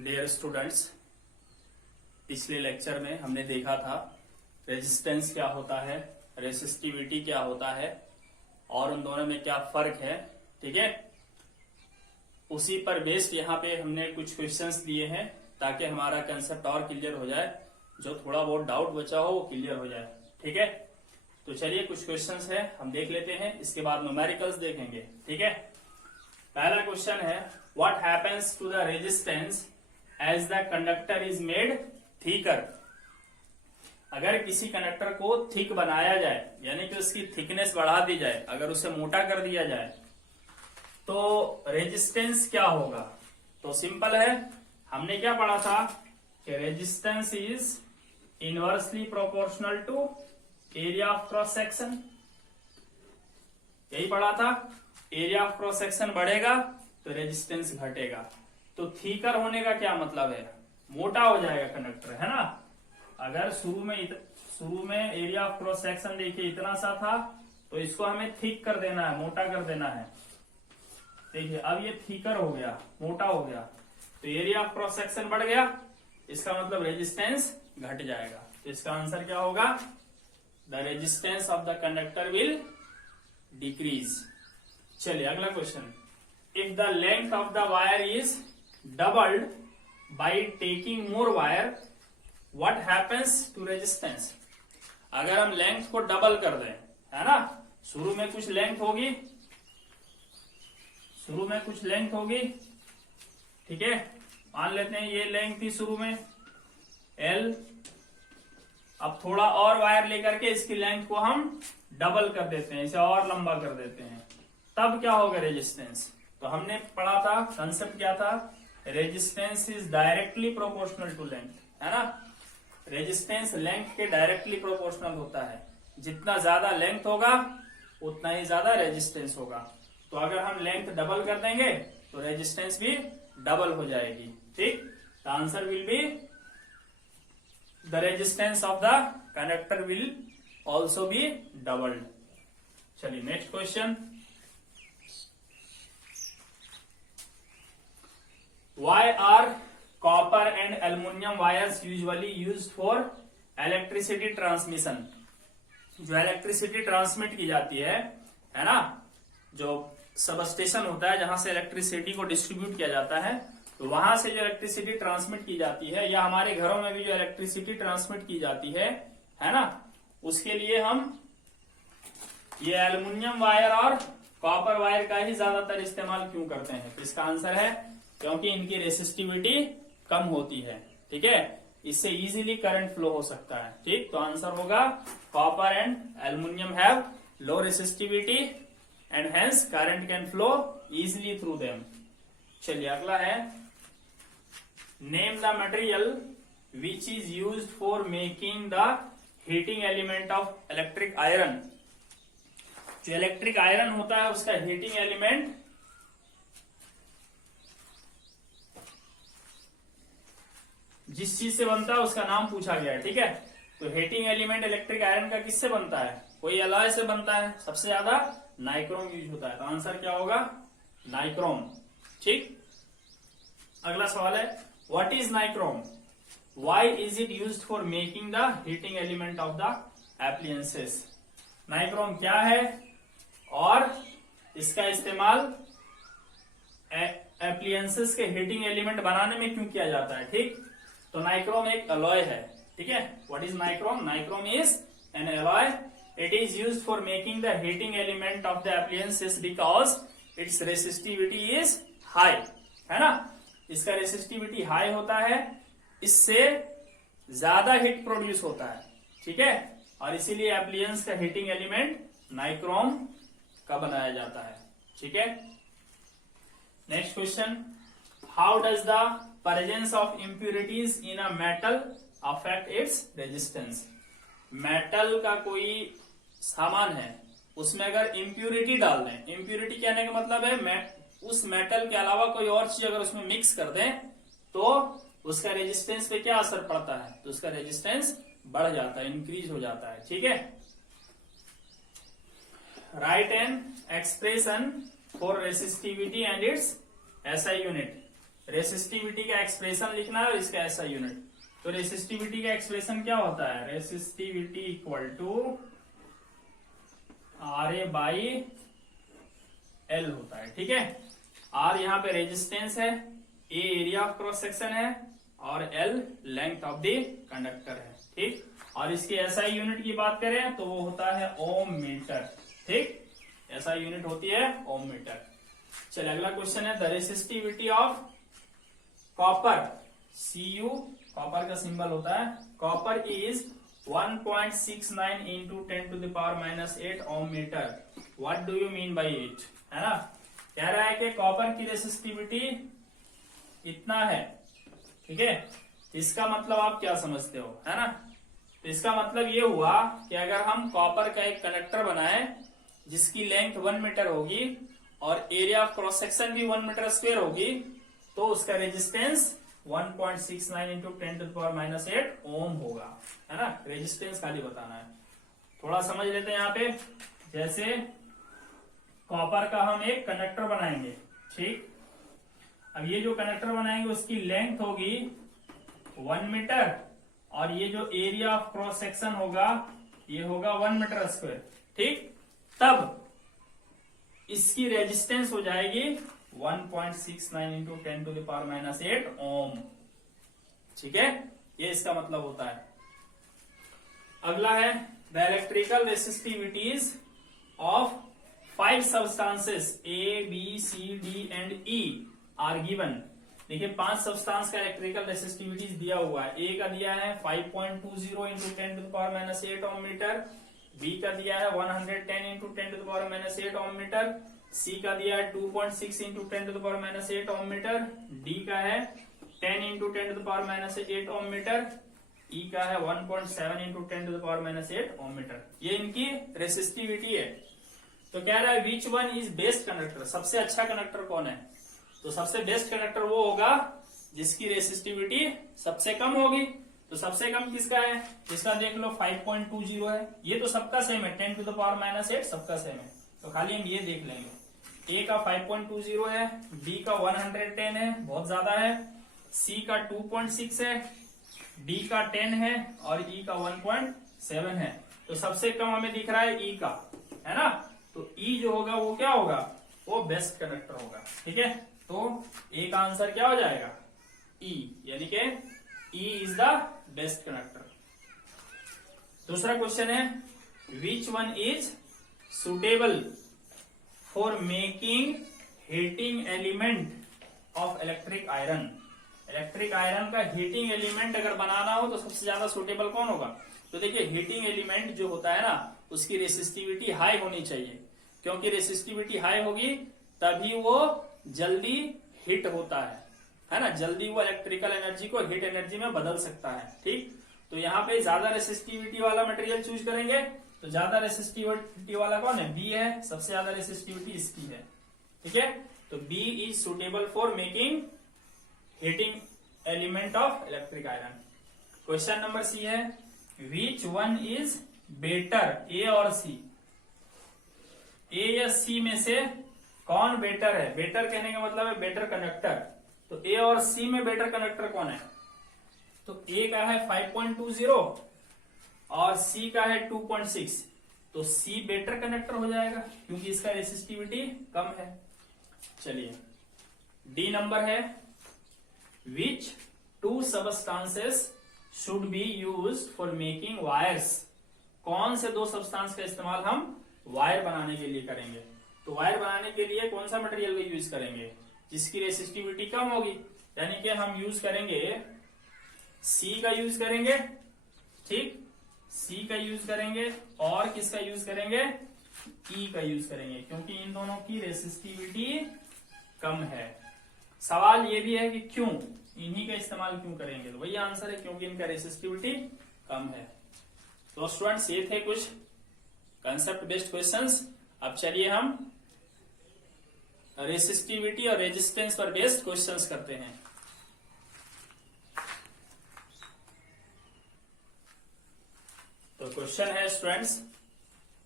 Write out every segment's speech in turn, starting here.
Dear students, पिछले lecture में हमने देखा था रेजिस्टेंस क्या होता है, रेसिस्टिविटी क्या होता है और उन दोनों में क्या फर्क है। ठीक है, उसी पर बेस्ड यहाँ पे हमने कुछ क्वेश्चंस दिए हैं ताकि हमारा कंसेप्ट और क्लियर हो जाए, जो थोड़ा बहुत डाउट बचा हो वो क्लियर हो जाए। ठीक है, तो चलिए कुछ क्वेश्चंस है हम देख लेते हैं, इसके बाद न्यूमेरिकल्स देखेंगे। ठीक है, पहला क्वेश्चन है what happens to the resistance as the conductor is made thicker. अगर किसी कंडक्टर को थिक बनाया जाए, यानी कि उसकी थिकनेस बढ़ा दी जाए, अगर उसे मोटा कर दिया जाए तो रेजिस्टेंस क्या होगा। तो सिंपल है, हमने क्या पढ़ा था कि resistance is inversely proportional to area of cross section. यही पढ़ा था, एरिया ऑफ क्रॉस सेक्शन बढ़ेगा तो रेजिस्टेंस घटेगा। तो थीकर होने का क्या मतलब है, मोटा हो जाएगा कंडक्टर, है ना। अगर शुरू में एरिया ऑफ क्रॉस सेक्शन देखिए इतना सा था, तो इसको हमें थिक कर देना है, मोटा कर देना है। देखिए अब ये थीकर हो गया, मोटा हो गया, तो एरिया ऑफ क्रॉस सेक्शन बढ़ गया, इसका मतलब रेजिस्टेंस घट जाएगा। तो इसका आंसर क्या होगा, the resistance of the conductor will decrease. चलिए अगला question, if the length of the wire is doubled by taking more wire what happens to resistance. अगर हम लेंथ को डबल कर दें, है ना, शुरू में कुछ लेंथ होगी, ठीक है, मान लेते हैं ये लेंथ थी शुरू में L। अब थोड़ा और वायर लेकर के इसकी लेंथ को हम डबल कर देते हैं, इसे और लंबा कर देते हैं, तब क्या होगा रेजिस्टेंस। तो हमने पढ़ा था, कंसेप्ट क्या था, resistance is directly proportional to length, है ना। रेजिस्टेंस लेंथ के डायरेक्टली प्रोपोर्शनल होता है, जितना ज्यादा लेंथ होगा उतना ही ज्यादा रेजिस्टेंस होगा। तो अगर हम लेंथ डबल कर देंगे तो रेजिस्टेंस भी डबल हो जाएगी। ठीक, the answer will be the resistance of the conductor will also be doubled. चलिए next question, why are copper and aluminum wires usually used for electricity transmission। जो इलेक्ट्रिसिटी ट्रांसमिट की जाती है ना, जो सब स्टेशन होता है जहां से इलेक्ट्रिसिटी को डिस्ट्रीब्यूट किया जाता है, तो वहां से जो इलेक्ट्रिसिटी ट्रांसमिट की जाती है, या हमारे घरों में भी जो इलेक्ट्रिसिटी ट्रांसमिट की जाती है ना, उसके लिए हम ये एल्युमिनियम वायर और कॉपर वायर का ही ज्यादातर इस्तेमाल क्यों करते हैं। तो इसका आंसर है क्योंकि इनकी रेसिस्टिविटी कम होती है। ठीक है, इससे इजीली करंट फ्लो हो सकता है। ठीक, तो आंसर होगा copper and aluminium have low resistivity and hence current can flow easily through them. चलिए अगला है, name the material which is used for making the heating element of electric iron. जो इलेक्ट्रिक आयरन होता है उसका heating element जिस चीज से बनता है उसका नाम पूछा गया है। ठीक है, तो हीटिंग एलिमेंट इलेक्ट्रिक आयरन का किससे बनता है, कोई एलॉय से बनता है, सबसे ज्यादा नाइक्रोम यूज होता है। तो आंसर क्या होगा, नाइक्रोम। ठीक, अगला सवाल है, what is nichrome, why is it used for making the heating element of the appliances. Nichrome क्या है और इसका इस्तेमाल एप्लियंसेस के हीटिंग एलिमेंट बनाने में क्यों किया जाता है। ठीक, तो नाइक्रोम एक अलॉय है। ठीक है, what is nichrome, nichrome is an alloy, it is used for making the heating element of the appliances because it's resistivity is high, है ना। इसका रेसिस्टिविटी हाई होता है, इससे ज्यादा हीट प्रोड्यूस होता है। ठीक है, और इसीलिए एप्लियंस का हीटिंग एलिमेंट नाइक्रोम का बनाया जाता है। ठीक है, next question, how does the presence of impurities in a metal affect its resistance. Metal का कोई सामान है, उसमें अगर इम्प्यूरिटी डाल दें, इम्प्यूरिटी कहने का मतलब है उस मेटल के अलावा कोई और चीज अगर उसमें मिक्स कर दें तो उसका रेजिस्टेंस पे क्या असर पड़ता है, तो उसका रेजिस्टेंस बढ़ जाता है, इंक्रीज हो जाता है। ठीक है, right an expression for resistivity and it's SI unit. Resistivity का एक्सप्रेशन लिखना है और इसका ऐसा यूनिट। तो रेसिस्टिविटी का एक्सप्रेशन क्या होता है, resistivity equal to RA by L होता है। ठीक है, R यहाँ पे रेजिस्टेंस है, A area of cross section है और L length of the conductor है। ठीक, और इसकी एसआई यूनिट की बात करें तो वो होता है ओम मीटर। ठीक, एसआई यूनिट होती है ओम मीटर। चलिए अगला क्वेश्चन है, the resistivity of copper, Cu copper का सिंबल होता है, copper is 1.69 into 10 to the power minus 8 ohm metre. What do you mean by it, है ना। कह रहा है कि कॉपर की रेसिस्टिविटी इतना है। ठीक है, इसका मतलब आप क्या समझते हो, है ना। तो इसका मतलब ये हुआ कि अगर हम कॉपर का एक कंडक्टर बनाए जिसकी लेंथ 1 मीटर होगी और एरिया ऑफ क्रॉस सेक्शन भी 1 मीटर स्क्वायर होगी, तो उसका resistance 1.69 into 10 to the power minus 8 ohm होगा, है ना। रेजिस्टेंस खाली बताना है। थोड़ा समझ लेते हैं यहाँ पे, जैसे कॉपर का हम एक कंडक्टर बनाएंगे। ठीक, अब ये जो कंडक्टर बनाएंगे उसकी लेंथ होगी 1 मीटर और ये जो एरिया ऑफ क्रॉस सेक्शन होगा ये होगा 1 मीटर स्क्वायर। ठीक, तब इसकी रेजिस्टेंस हो जाएगी 1.69 into 10 to the power minus 8 ohm. ठीक है, ये इसका मतलब होता है। अगला है, the electrical resistivities of 5 substances A, B, C, D and E are given. देखिए 5 सब्सटेंस का इलेक्ट्रिकल रेसिस्टिविटीज दिया हुआ है। A का दिया है 5.20 into 10 to the power minus 8 ohm metre, B का दिया है 110 into 10 to the power minus 8 ohm metre, C का दिया है 2.6 into 10 to the power minus 8 ohm metre, D का है 10 into 10 to the power minus 8 ohm metre, E का है 1.7 into 10 to the power minus 8 ohm metre. ये इनकी resistivity है। तो कह रहा है which one is best conductor, सबसे अच्छा कंडक्टर कौन है। तो सबसे बेस्ट कंडक्टर वो होगा जिसकी रेसिस्टिविटी सबसे कम होगी। तो सबसे कम किसका है, इसका देख लो 5.20 है। ये तो सबका सेम है, 10 टू द पावर माइनस 8 सबका सेम है। तो खाली हम ये देख लेंगे। A का 5.20 है, B का 110 है, बहुत ज्यादा है, C का 2.6 है, D का 10 है और E का 1.7 है। तो सबसे कम हमें दिख रहा है E का, है ना। तो E जो होगा वो क्या होगा, वो बेस्ट कंडक्टर होगा। ठीक है, तो A का आंसर क्या हो जाएगा, E, यानी कि E is the best conductor. दूसरा क्वेश्चन है, which one is suitable for making heating element of electric iron. Electric iron का हीटिंग एलिमेंट अगर बनाना हो तो सबसे ज्यादा सुटेबल कौन होगा। तो देखिए हीटिंग एलिमेंट जो होता है ना उसकी रेसिस्टिविटी हाई होनी चाहिए, क्योंकि रेसिस्टिविटी हाई होगी तभी वो जल्दी हिट होता है ना, जल्दी वो इलेक्ट्रिकल एनर्जी को हीट एनर्जी में बदल सकता है। ठीक, तो यहाँ पे ज्यादा रेसिस्टिविटी वाला मटेरियल चूज करेंगे। तो ज्यादा रेसिस्टिविटी वाला कौन है, बी है, सबसे ज्यादा रेसिस्टिविटी इसकी है। ठीक है, तो B is suitable for making heating element of electric iron. Question number C है, which one is better, A और सी। ए या सी में से कौन बेटर है। बेटर कहने का मतलब है बेटर कंडक्टर। तो ए और सी में बेटर कंडक्टर कौन है। तो ए का है 5.20 और सी का है 2.6। तो सी बेटर कंडक्टर हो जाएगा क्योंकि इसका रेसिस्टिविटी कम है। चलिए डी नंबर है, विच 2 substances should be used for making wires. कौन से 2 सब्सटेंस का इस्तेमाल हम वायर बनाने के लिए करेंगे। तो वायर बनाने के लिए कौन सा मटेरियल का यूज करेंगे, जिसकी रेसिस्टिविटी कम होगी। यानी कि हम यूज करेंगे सी का यूज करेंगे। ठीक, सी का यूज करेंगे और किसका यूज करेंगे, ई का यूज करेंगे, क्योंकि इन दोनों की रेसिस्टिविटी कम है। सवाल ये भी है कि क्यों, इन्हीं का इस्तेमाल क्यों करेंगे। तो वही आंसर है, क्योंकि इनका रेसिस्टिविटी कम है। तो स्टूडेंट्स ये थे कुछ कंसेप्ट बेस्ड क्वेश्चंस। अब चलिए हम रेसिस्टिविटी और रेजिस्टेंस पर बेस्ड क्वेश्चंस करते हैं। तो क्वेश्चन है students,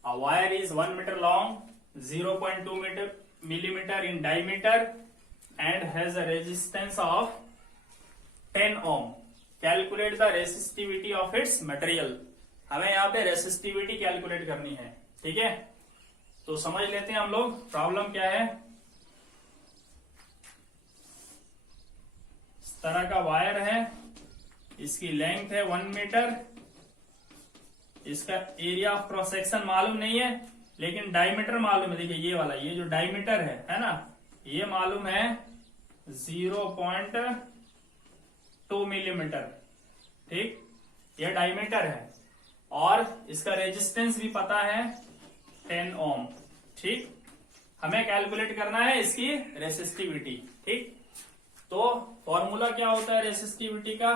a wire is 1 metre long, 0.2 millimetre in diameter, and has a resistance of 10 ohm. Calculate the resistivity of its material. हमें यहाँ पे रेसिस्टिविटी कैलकुलेट करनी है, ठीक है। तो समझ लेते हैं हम लोग प्रॉब्लम क्या है। इस तरह का वायर है, इसकी लेंथ है 1 मीटर, इसका एरिया ऑफ क्रॉस सेक्शन मालूम नहीं है लेकिन डायमीटर मालूम है। देखिए ये वाला, ये जो डायमीटर है ना, ये मालूम है 0.2 मिलीमीटर, ठीक, ये डायमीटर है। और इसका रेजिस्टेंस भी पता है 10 ओम, ठीक। हमें कैलकुलेट करना है इसकी रेसिस्टिविटी, ठीक। तो फॉर्मूला क्या होता है रेसिस्टिविटी का?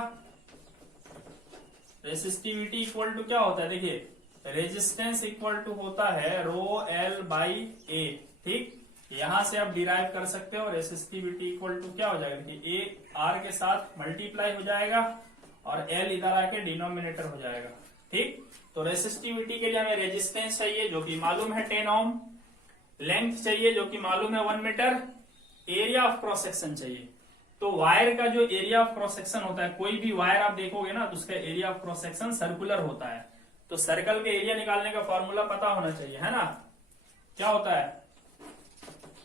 रेसिस्टिविटी इक्वल टू क्या होता है? देखिए रेजिस्टेंस इक्वल टू होता है रो एल बाई ए, ठीक। यहां से आप डिराइव कर सकते हो। रेसिस्टिविटी इक्वल टू क्या हो जाएगा? देखिए ए आर के साथ मल्टीप्लाई हो जाएगा और एल इधर आके डिनोमिनेटर हो जाएगा, ठीक। तो रेसिस्टिविटी के लिए हमें रेजिस्टेंस चाहिए जो कि मालूम है 10 ओम, लेंथ चाहिए जो कि मालूम है 1 metre, area of cross section चाहिए। तो वायर का जो एरिया ऑफ क्रॉस सेक्शन होता है, कोई भी वायर आप देखोगे ना तो उसका area of cross section circular होता है। तो सर्कल के एरिया निकालने का फॉर्मूला पता होना चाहिए, है ना। क्या होता है?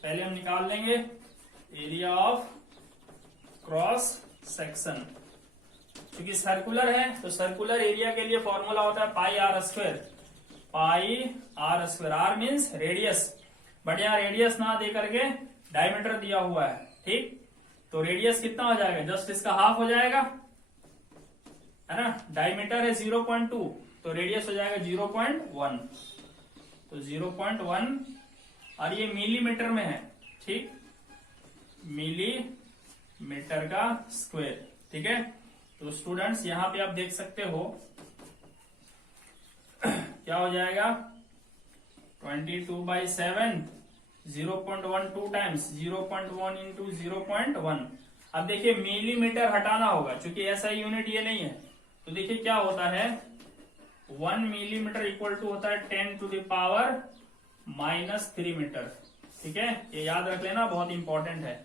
पहले हम निकाल लेंगे एरिया ऑफ क्रॉस सेक्शन। क्योंकि सर्कुलर है तो सर्कुलर एरिया के लिए फॉर्मूला होता है pi r square. Pi r square, r means radius, but यहाँ रेडियस ना दे करके डायमीटर दिया हुआ है, ठीक। तो रेडियस कितना हो जाएगा? जस्ट इसका हाफ हो जाएगा, है ना। डायमीटर है 0.2 तो रेडियस हो जाएगा 0.1, तो 0.1 और ये मिलीमीटर में है, ठीक, मिलीमीटर का स्क्वायर, ठीक है। तो स्टूडेंट्स यहाँ पे आप देख सकते हो क्या हो जाएगा 22/7, 0.12 टाइम्स 0.1 इंटू 0.1। अब देखिए मिलीमीटर हटाना होगा क्योंकि ऐसा यूनिट ये नहीं है। तो देखिए क्या होता है 1 मिलीमीटर इक्वल टू होता है 10⁻³ मीटर, ठीक है। ये याद रख लेना, बहुत इंपॉर्टेंट है।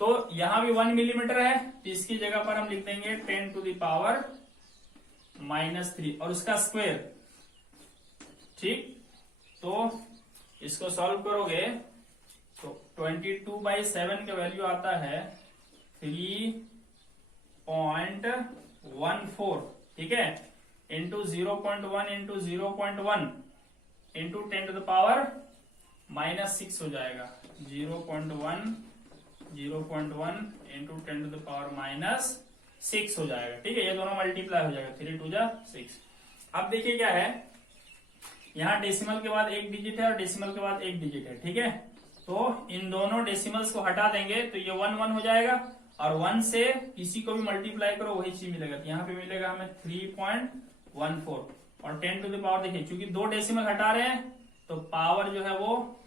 तो यहां भी 1 मिलीमीटर है तो इसकी जगह पर हम लिख देंगे 10⁻³ और उसका स्क्वायर, ठीक। तो इसको सॉल्व करोगे तो 22/7 का वैल्यू आता है 3.14, ठीक है, इंटू 0.1 इंटू 0.1 इंटू 10⁻⁻6 हो जाएगा। 0.1 इंटू 10⁻⁻6 हो जाएगा, ठीक है। ये दोनों मल्टीप्लाई हो जाएगा, 3 2 जा 6। अब देखिए क्या है, यहाँ डेसिमल के बाद एक डिजिट है और डेसिमल के बाद एक डिजिट है, ठीक है। तो इन दोनों डेसिमल्स को हटा देंगे तो ये 1 1 हो जाएगा और 1 से किसी को भी मल्टीप्लाई करो वही चीज मिलेगा। तो यहाँ पे मिलेगा हमें 3.14 और 10⁻, देखिए चूंकि 2 डेसिमल हटा रहे हैं तो पावर जो है वो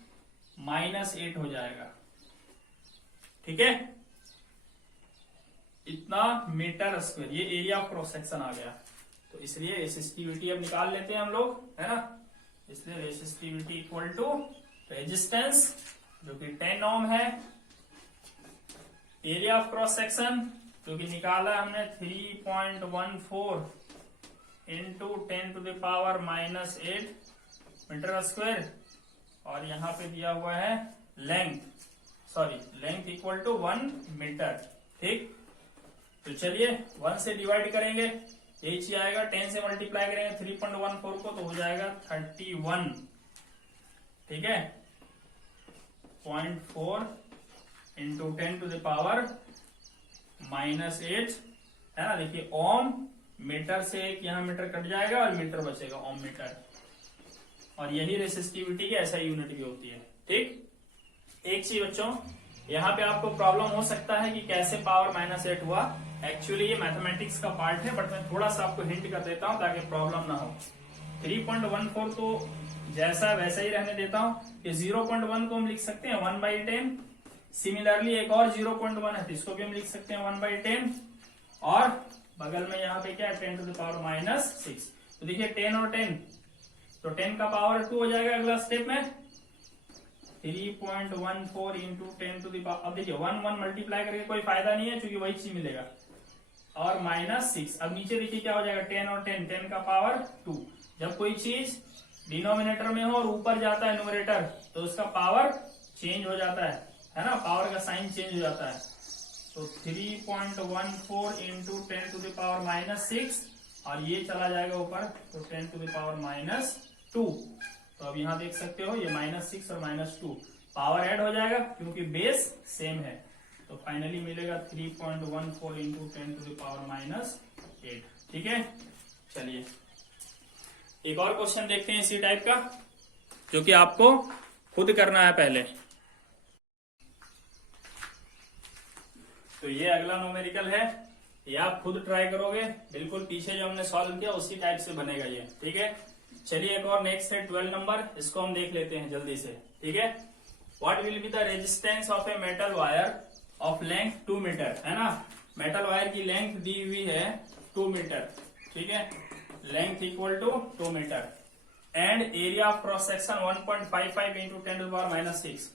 -8 हो जाएगा, ठीक है। इतना मीटर स्क्वायर, ये एरिया ऑफ क्रॉस सेक्शन आ गया। तो इसलिए रेसिस्टिविटी अब निकाल लेते हैं हम लोग, है ना। इसलिए रेसिस्टिविटी इक्वल टू रेजिस्टेंस जो कि 10 ओम है, एरिया ऑफ क्रॉस सेक्शन जो कि निकाला हमने 3.14 इंटू 10⁻⁻8 मीटर स्क्वायर, और यहाँ पे दिया हुआ है लेंथ इक्वल टू 1 मीटर, ठीक। तो चलिए 1 से डिवाइड करेंगे, यही चीज आएगा। 10 से मल्टीप्लाई करेंगे 3.14 को तो हो जाएगा 31, ठीक है, 0.4 इंटू 10⁻⁻8, है ना। देखिए ओम, मीटर से एक यहाँ मीटर कट जाएगा और मीटर बचेगा, ओम मीटर। और यही रेसिस्टिविटी की ऐसा यूनिट भी होती है, ठीक। एक चीज बच्चों, यहाँ पे आपको प्रॉब्लम हो सकता है कि कैसे पावर -8 हुआ। एक्चुअली ये मैथमेटिक्स का पार्ट है, बट मैं थोड़ा सा आपको हिंट कर देता हूँ ताकि प्रॉब्लम ना हो। 3.14 तो जैसा वैसा ही रहने देता हूँ कि 0.1 को हम लिख सकते हैं 1/10। सिमिलरली एक और 0.1 है तो इसको भी हम लिख सकते हैं 1/10, और बगल में यहाँ पे क्या है 10⁻⁻6। तो देखिए 10 और 10, तो 10 का पावर 2 हो जाएगा अगला स्टेप में, 3.14 इंटू 10 टू द पावर, अब देखिए 1 मल्टीप्लाई करके कोई फायदा नहीं है क्योंकि वही चीज मिलेगा, और -6। अब नीचे देखिए क्या हो जाएगा, 10 और 10 का पावर 2। जब कोई चीज डिनोमिनेटर में हो और ऊपर जाता है न्यूमरेटर, तो उसका पावर चेंज हो जाता है ना, पावर का साइन चेंज हो जाता है। तो 3.14 इंटू 10 टू द पावर -6, और ये चला जाएगा ऊपर, तो 10 टू द पावर -2। तो अब यहाँ देख सकते हो ये -6 और -2 पावर ऐड हो जाएगा क्योंकि बेस सेम है। तो फाइनली मिलेगा 3.14 इंटू 10 टू द पावर -8। ठीक है, चलिए एक और क्वेश्चन देखते हैं इसी टाइप का, जो कि आपको खुद करना है पहले। तो ये अगला न्यूमेरिकल है, ये आप खुद ट्राई करोगे, बिल्कुल पीछे जो हमने सॉल्व किया उसी टाइप से बनेगा ये। ठीक है, चलिए एक और नेक्स्ट है 12 नंबर, इसको हम देख लेते हैं जल्दी से। ठीक है, what will be the resistance of a metal wire of length 2 metre, है ना। मेटल वायर की लेंथ दी हुई है 2 मीटर, ठीक है, length equal to 2 metre, and area of cross section 1.55 into 10 to the power -6।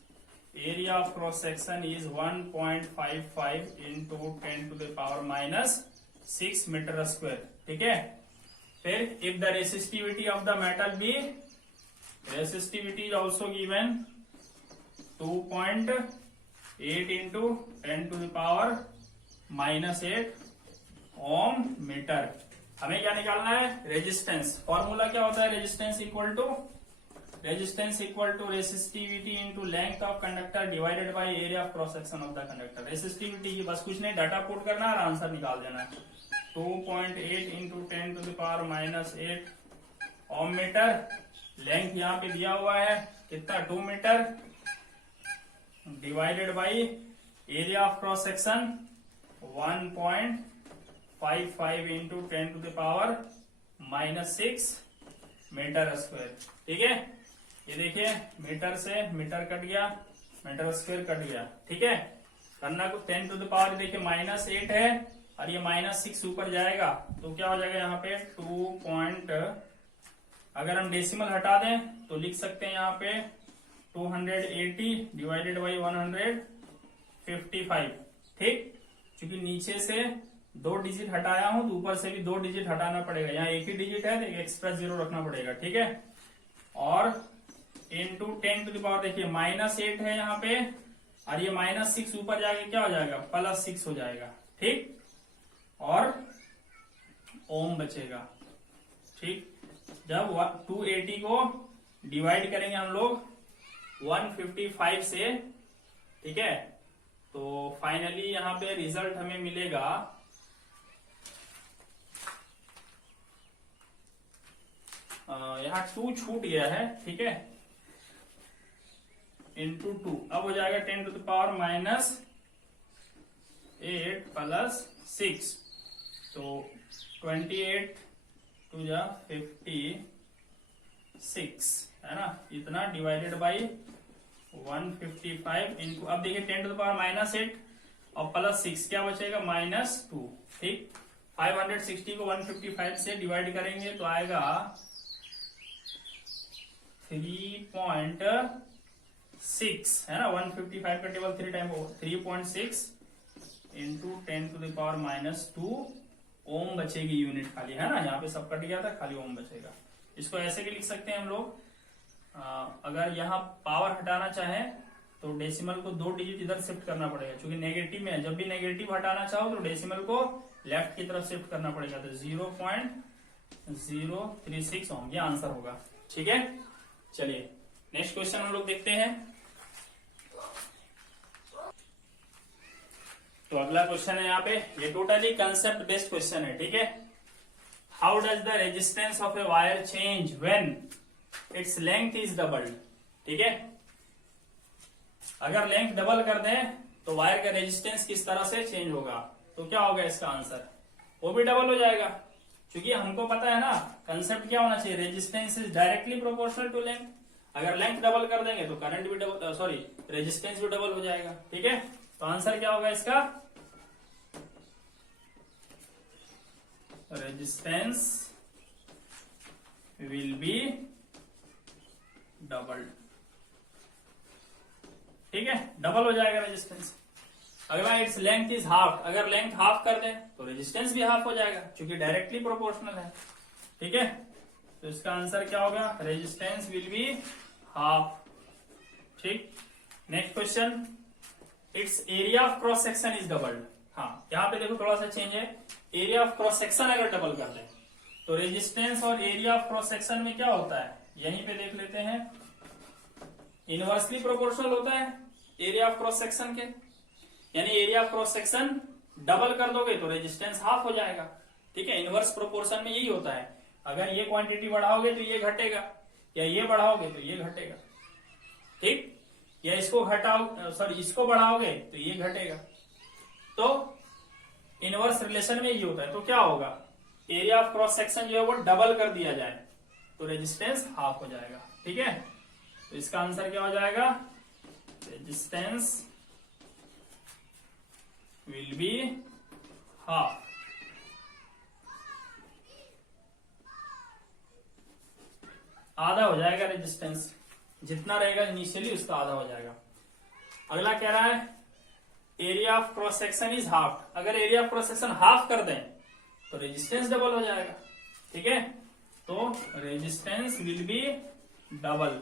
Area of cross section is 1.55 into 10 to the power -6 metre square. ठीक है, फिर if the resistivity of the metal B, resistivity is also given 2.8 into 10 to the power -8 ohm metre. हमें क्या निकालना है, resistance. Formula क्या होता है, resistance equal to resistivity into length of conductor divided by area of cross section of the conductor. Resistivity की बस कुछ नहीं, डाटा पुट करना है और आंसर निकाल देना है। 2.8 into 10 to the power -8 ohm metre, length यहाँ पे दिया हुआ है कितना, 2 metre, divided by area of cross section 1.55 into 10 to the power -6 metre square. ठीक है, ये देखिए मीटर से मीटर कट गया, मीटर स्क्वायर कट गया। ठीक है, करना को 10 टू द पावर देखिए -8 है और ये -6 ऊपर जाएगा तो क्या हो जाएगा यहाँ पे 2. अगर हम डेसिमल हटा दें तो लिख सकते हैं यहाँ पे 280 डिवाइडेड बाई 155। ठीक, क्योंकि नीचे से 2 डिजिट हटाया हूं तो ऊपर से भी 2 डिजिट हटाना पड़ेगा। यहाँ एक ही डिजिट है तो एक एक्स्ट्रा 0 रखना पड़ेगा। ठीक है, और इंटू 10 टू द पावर देखिए -8 है यहाँ पे, और ये -6 ऊपर जाके क्या हो जाएगा, +6 हो जाएगा। ठीक, और ओम बचेगा। ठीक, जब 280 को डिवाइड करेंगे हम लोग 155 से, ठीक है, तो फाइनली यहाँ पे रिजल्ट हमें मिलेगा यहाँ 2 छूट गया है। ठीक है, इंटू 2 अब हो जाएगा 10 टू द पावर -8 +6, तो 28 टू 56 है ना, इतना डिवाइडेड बाई 155 इंटू, अब देखिए 10 टू द पावर -8 और +6 क्या बचेगा, -2। ठीक, 560 को 155 से डिवाइड करेंगे तो आएगा 3.6 है ना, 155 का table 3 time 3.6 into 10 to the power -2 ohm बचेगी यूनिट खाली, है ना। यहाँ पे सब कट गया था, खाली ओम बचेगा। इसको ऐसे भी लिख सकते हैं हम लोग, अगर यहाँ पावर हटाना चाहे तो डेसिमल को 2 डिजिट इधर शिफ्ट करना पड़ेगा, क्योंकि नेगेटिव में है। जब भी नेगेटिव हटाना चाहो तो डेसिमल को लेफ्ट की तरफ शिफ्ट करना पड़ेगा, तो 0.036 ओम, ये आंसर होगा। ठीक है, चलिए नेक्स्ट क्वेश्चन हम लोग देखते हैं। तो अगला क्वेश्चन है यहाँ पे, ये टोटली कंसेप्ट बेस्ड क्वेश्चन है। ठीक है, how does the resistance of a wire change when its length is doubled. ठीक है, अगर लेंथ डबल कर दें तो वायर का रेजिस्टेंस किस तरह से चेंज होगा, तो क्या होगा इसका आंसर, वो भी डबल हो जाएगा। क्योंकि हमको पता है ना कंसेप्ट क्या होना चाहिए, resistance is directly proportional to length. अगर लेंथ डबल कर देंगे तो करंट भी डबल, सॉरी रेजिस्टेंस भी डबल हो जाएगा। ठीक है, तो आंसर क्या होगा इसका, रेजिस्टेंस विल बी डबल्ड। ठीक है, डबल हो जाएगा रेजिस्टेंस। अगला इट्स लेंथ इज हाफ, अगर लेंथ हाफ कर दें तो रेजिस्टेंस भी हाफ हो जाएगा, क्योंकि डायरेक्टली प्रोपोर्शनल है। ठीक है, तो इसका आंसर क्या होगा, रेजिस्टेंस विल बी हाफ। ठीक, next question, it's area of cross section is doubled. हाँ, यहाँ पे देखो थोड़ा सा चेंज है, एरिया ऑफ क्रॉस सेक्शन अगर डबल कर दें तो रेजिस्टेंस और एरिया ऑफ क्रॉस सेक्शन में क्या होता है, यहीं पे देख लेते हैं, इनवर्सली प्रोपोर्शनल होता है एरिया ऑफ क्रॉस सेक्शन के, यानी area of cross section double कर दोगे तो रेजिस्टेंस हाफ हो जाएगा। ठीक है, इनवर्स प्रोपोर्शन में यही होता है, अगर ये क्वांटिटी बढ़ाओगे तो ये घटेगा, या ये बढ़ाओगे तो ये घटेगा। ठीक, या इसको घटाओ, सॉरी इसको बढ़ाओगे तो ये घटेगा। तो इनवर्स रिलेशन में यही होता है। तो क्या होगा, एरिया ऑफ क्रॉस सेक्शन जो है वो डबल कर दिया जाए तो रेजिस्टेंस हाफ हो जाएगा। ठीक है, तो इसका आंसर क्या हो जाएगा, रेजिस्टेंस विल बी हाफ। आधा हो जाएगा रेजिस्टेंस, जितना रहेगा इनिशियली उसका आधा हो जाएगा। अगला कह रहा है area of cross section is half, अगर area of cross section half कर दें तो रेजिस्टेंस डबल हो जाएगा। ठीक है, तो resistance will be double.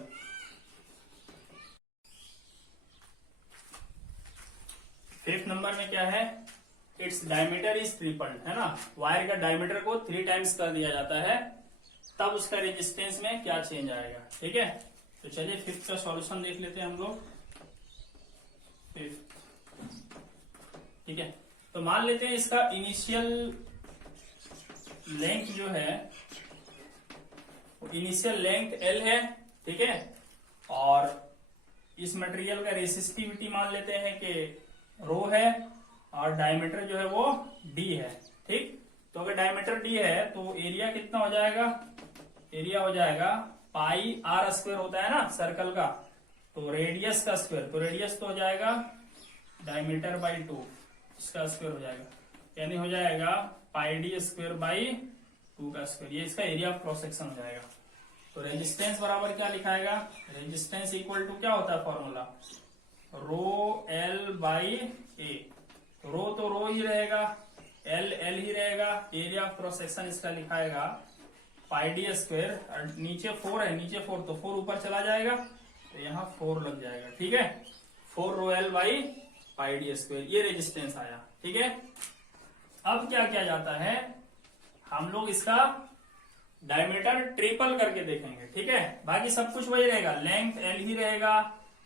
Fifth number में क्या है, इट्स डायमीटर इज ट्रिपल्ड, है ना, वायर का डायमीटर को 3 टाइम्स कर दिया जाता है, तब उसका रेजिस्टेंस में क्या चेंज आएगा। ठीक है, तो चलिए फिफ्थ का सॉल्यूशन देख लेते हैं हम लोग। ठीक है, तो मान लेते हैं इसका इनिशियल लेंथ जो है, इनिशियल लेंथ L है। ठीक है, और इस मटेरियल का रेसिस्टिविटी मान लेते हैं कि रो है, और डायमीटर जो है वो D है। ठीक, तो अगर डायमीटर D है तो एरिया कितना हो जाएगा, एरिया हो जाएगा पाई R स्क्वायर होता है ना सर्कल का, तो रेडियस का स्क्वायर, तो रेडियस तो हो जाएगा डायमीटर बाई 2, इसका स्क्वायर हो जाएगा, यानी हो जाएगा पाई D स्क्वायर बाई 2 का स्क्वायर, ये इसका एरिया ऑफ क्रॉस सेक्शन हो जाएगा। तो रेजिस्टेंस बराबर क्या लिखाएगा, रेजिस्टेंस इक्वल टू क्या होता है फॉर्मूला, रो एल बाई ए, रो तो रो ही रहेगा, एल एल ही रहेगा, एरिया ऑफ क्रॉस सेक्शन इसका लिखाएगा पाई D स्क्वायर, और नीचे 4 है, नीचे 4 तो 4 ऊपर चला जाएगा तो यहाँ 4 लग जाएगा। ठीक है, 4 rho L by pi D square, ये रेजिस्टेंस आया। ठीक है, अब क्या किया जाता है, हम लोग इसका डायमीटर ट्रिपल करके देखेंगे। ठीक है, बाकी सब कुछ वही रहेगा, लेंथ L ही रहेगा,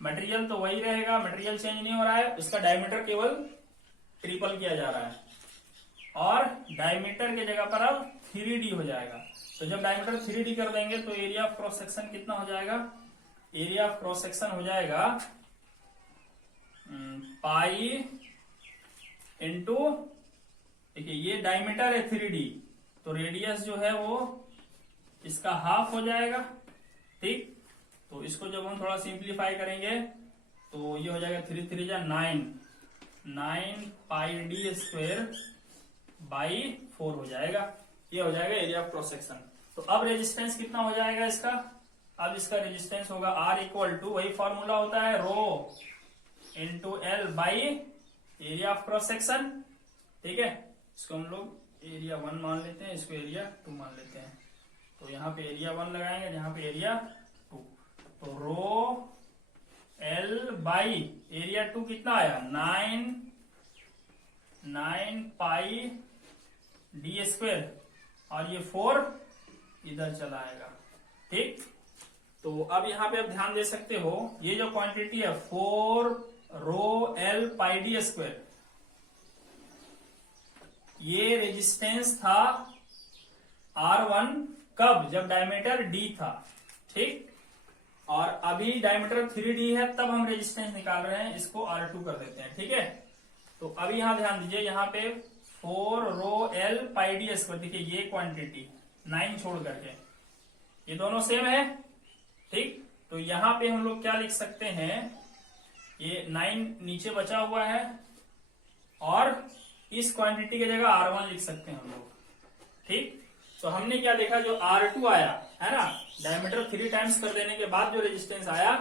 मटेरियल तो वही रहेगा, मटेरियल चेंज नहीं हो रहा है, इसका डायमीटर केवल ट्रिपल किया जा रहा है, और डायमीटर की जगह पर अब 3D हो जाएगा। तो जब डायमीटर 3D कर देंगे तो एरिया ऑफ क्रॉस सेक्शन कितना हो जाएगा, एरिया ऑफ क्रॉस सेक्शन हो जाएगा पाई इंटू, देखिए ये डायमीटर है 3D, तो रेडियस जो है वो इसका हाफ हो जाएगा। ठीक, तो इसको जब हम थोड़ा सिंप्लीफाई करेंगे तो ये हो जाएगा 3 3 जा 9 पाई D स्क्वायर बाई 4 हो जाएगा, ये हो जाएगा एरिया ऑफ क्रॉस सेक्शन। तो अब रेजिस्टेंस कितना हो जाएगा इसका, अब इसका रेजिस्टेंस होगा R इक्वल टू, वही फॉर्मूला होता है rho into l by area of cross section. ठीक है, इसको हम लोग एरिया 1 मान लेते हैं, इसको एरिया 2 मान लेते हैं, तो यहाँ पे एरिया 1 लगाएंगे, यहाँ पे एरिया 2, तो रो एल बाई एरिया 2 कितना आया 9 पाई D स्क्वायर, और ये 4 इधर चला आएगा। ठीक, तो अब यहाँ पे आप ध्यान दे सकते हो, ये जो क्वांटिटी है 4 रो एल पाई D स्क्वायर, ये रेजिस्टेंस था R1 कब, जब डायमीटर D था। ठीक, और अभी डायमीटर 3D है, तब हम रेजिस्टेंस निकाल रहे हैं, इसको R2 कर देते हैं। ठीक है, तो अभी यहां ध्यान दीजिए, यहाँ पे 4 रो एल पाई D स्क्वायर, देखिए ये क्वांटिटी 9 छोड़ करके ये दोनों सेम है। ठीक, तो यहाँ पे हम लोग क्या लिख सकते हैं, ये 9 नीचे बचा हुआ है, और इस क्वांटिटी की जगह R1 लिख सकते हैं हम लोग। ठीक, तो हमने क्या देखा, जो R2 आया है ना, डायमीटर 3 टाइम्स कर देने के बाद जो रेजिस्टेंस आया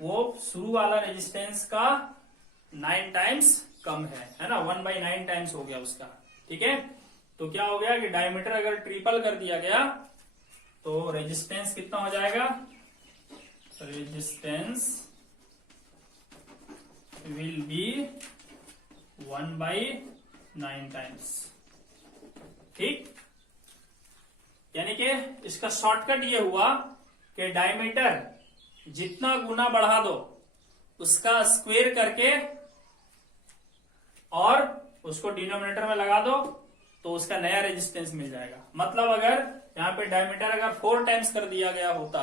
वो शुरू वाला रेजिस्टेंस का 9 टाइम्स कम है ना, 1/9 टाइम्स हो गया उसका। ठीक है, तो क्या हो गया कि डायमीटर अगर ट्रिपल कर दिया गया तो रेजिस्टेंस कितना हो जाएगा, रेजिस्टेंस विल बी 1/9 टाइम्स। ठीक, यानी कि इसका शॉर्टकट ये हुआ कि डायमीटर जितना गुना बढ़ा दो उसका स्क्वायर करके और उसको डिनोमिनेटर में लगा दो तो उसका नया रेजिस्टेंस मिल जाएगा। मतलब अगर यहाँ पे डायमीटर अगर 4 टाइम्स कर दिया गया होता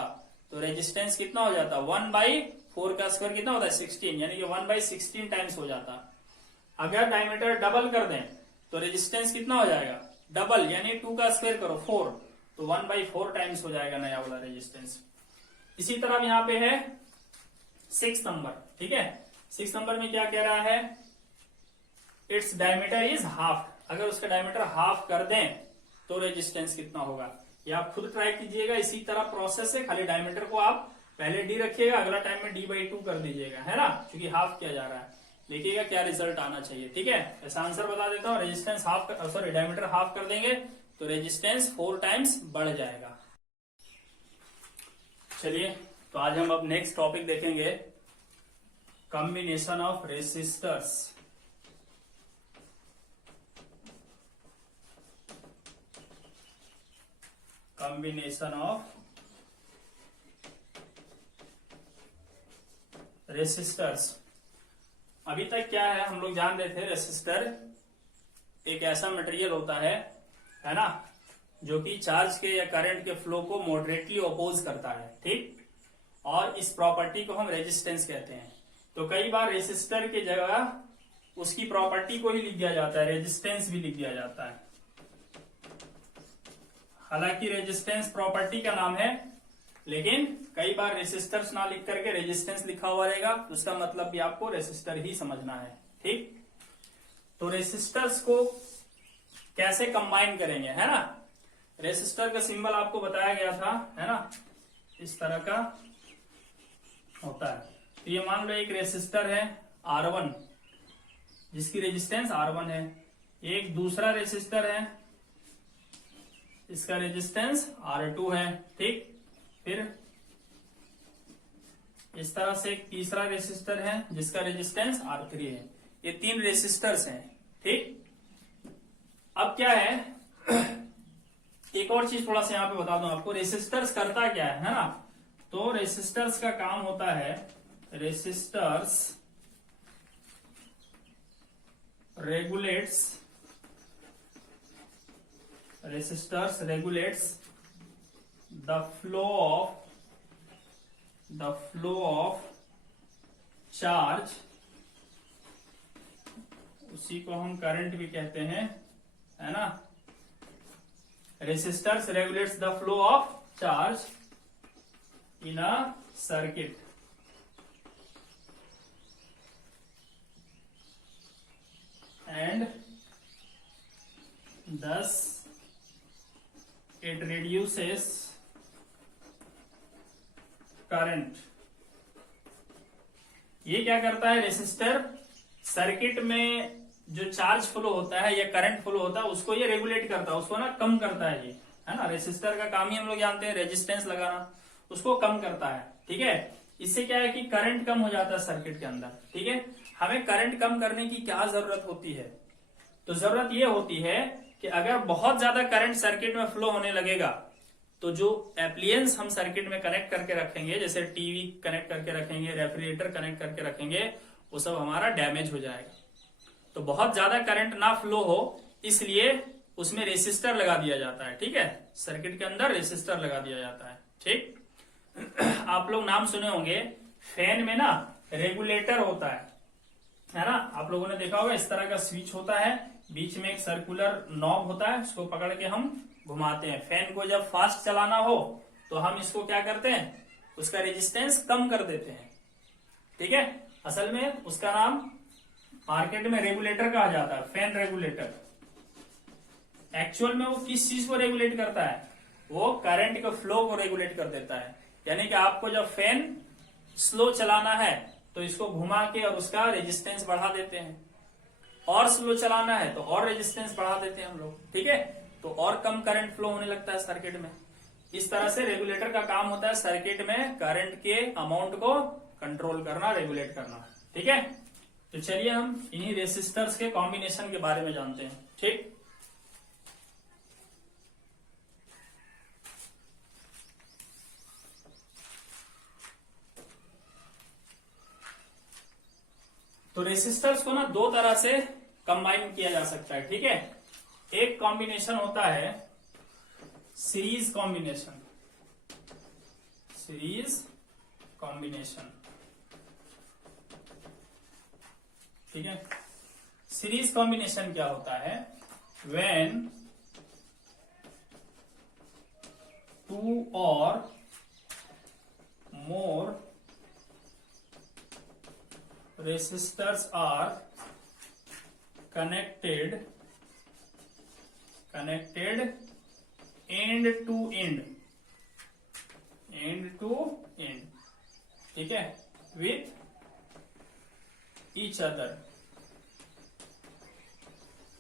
तो रेजिस्टेंस कितना हो जाता, 1/4 का स्क्वायर कितना होता है 16, यानी कि 1/16 टाइम्स हो जाता। अगर डायमीटर डबल कर दें तो रेजिस्टेंस कितना हो जाएगा, डबल, यानी 2 का स्क्वायर करो 4, तो 1/4 टाइम्स हो जाएगा नया वाला रेजिस्टेंस। इसी तरह यहाँ पे है 6 नंबर। ठीक है, 6 नंबर में क्या कह रहा है, इट्स डायमीटर इज हाफ। अगर उसका डायमीटर हाफ कर दें तो रेजिस्टेंस कितना होगा, ये आप खुद ट्राई कीजिएगा। इसी तरह प्रोसेस है, खाली डायमीटर को आप पहले डी रखिएगा, अगला टाइम में d/2 कर दीजिएगा, है ना, क्योंकि हाफ किया जा रहा है। देखिएगा क्या रिजल्ट आना चाहिए। ठीक है, ऐसा आंसर बता देता हूँ, रेजिस्टेंस डायमीटर हाफ कर देंगे तो रेजिस्टेंस 4 टाइम्स बढ़ जाएगा। चलिए, तो आज हम अब नेक्स्ट टॉपिक देखेंगे, combination of resistors. Combination of resistors. अभी तक क्या है, हम लोग जान रहे थे रेसिस्टर एक ऐसा मटेरियल होता है ना, जो कि चार्ज के या करंट के फ्लो को मॉडरेटली अपोज करता है। ठीक, और इस प्रॉपर्टी को हम रेजिस्टेंस कहते हैं। तो कई बार रेसिस्टर की जगह उसकी प्रॉपर्टी को ही लिख दिया जाता है, रेजिस्टेंस भी लिख दिया जाता है। हालांकि रेजिस्टेंस प्रॉपर्टी का नाम है, लेकिन कई बार रेसिस्टर्स ना लिख करके रेजिस्टेंस लिखा हुआ रहेगा, उसका मतलब भी आपको रेसिस्टर ही समझना है। ठीक, तो रेसिस्टर्स को कैसे कंबाइन करेंगे, है ना। रेसिस्टर का सिंबल आपको बताया गया था, है ना, इस तरह का होता है। तो ये मान लो एक रेसिस्टर है R1 जिसकी रेजिस्टेंस R1 है, एक दूसरा रेसिस्टर है इसका रेजिस्टेंस R2 है। ठीक, फिर इस तरह से एक तीसरा रेसिस्टर है जिसका रेजिस्टेंस R3 है। ये 3 रेसिस्टर्स हैं। ठीक, अब क्या है, एक और चीज थोड़ा सा यहाँ पे बता दूं आपको, रेसिस्टर्स करता क्या है ना। तो रेसिस्टर्स का काम होता है, resistors regulates the flow of charge, उसी को हम करंट भी कहते हैं, है ना। Resistors regulates the flow of charge in a circuit and thus it reduces current। ये क्या करता है, रेसिस्टर सर्किट में जो चार्ज फ्लो होता है या करंट फ्लो होता है उसको ये रेगुलेट करता है, उसको ना कम करता है। ये है ना, रेसिस्टर का काम ही हम लोग जानते हैं, रेजिस्टेंस लगाना, उसको कम करता है। ठीक है, इससे क्या है कि करंट कम हो जाता है सर्किट के अंदर। ठीक है, हमें करंट कम करने की क्या जरूरत होती है, तो जरूरत ये होती है कि अगर बहुत ज्यादा करंट सर्किट में फ्लो होने लगेगा तो जो एप्लियंस हम सर्किट में कनेक्ट करके रखेंगे, जैसे टीवी कनेक्ट करके रखेंगे, रेफ्रिजरेटर कनेक्ट करके रखेंगे, वो सब हमारा डैमेज हो जाएगा। तो बहुत ज्यादा करंट ना फ्लो हो इसलिए उसमें रेसिस्टर लगा दिया जाता है। ठीक है, सर्किट के अंदर रेसिस्टर लगा दिया जाता है। ठीक, आप लोग नाम सुने होंगे, फैन में ना रेगुलेटर होता है ना। आप लोगों ने देखा होगा, इस तरह का स्विच होता है, बीच में एक सर्कुलर नॉब होता है, उसको पकड़ के हम घुमाते हैं। फैन को जब फास्ट चलाना हो तो हम इसको क्या करते हैं, उसका रेजिस्टेंस कम कर देते हैं। ठीक है, असल में उसका नाम मार्केट में रेगुलेटर कहा जाता है, फैन रेगुलेटर। एक्चुअल में वो किस चीज को रेगुलेट करता है, वो करंट के फ्लो को रेगुलेट कर देता है। यानी कि आपको जब फैन स्लो चलाना है तो इसको घुमा के और उसका रेजिस्टेंस बढ़ा देते हैं, और स्लो चलाना है तो और रेजिस्टेंस बढ़ा देते हैं हम लोग, ठीक है। तो और कम करंट फ्लो होने लगता है सर्किट में। इस तरह से रेगुलेटर का काम होता है सर्किट में करंट के अमाउंट को कंट्रोल करना, रेगुलेट करना, ठीक है। तो चलिए हम इन्हीं रेसिस्टर्स के कॉम्बिनेशन के बारे में जानते हैं, ठीक। तो रेसिस्टर्स को ना दो तरह से कंबाइन किया जा सकता है, ठीक है। एक कॉम्बिनेशन होता है सीरीज कॉम्बिनेशन, सीरीज कॉम्बिनेशन, ठीक है। सीरीज कॉम्बिनेशन क्या होता है? व्हेन टू और मोर resistors are connected end to end, ठीक है, with each other,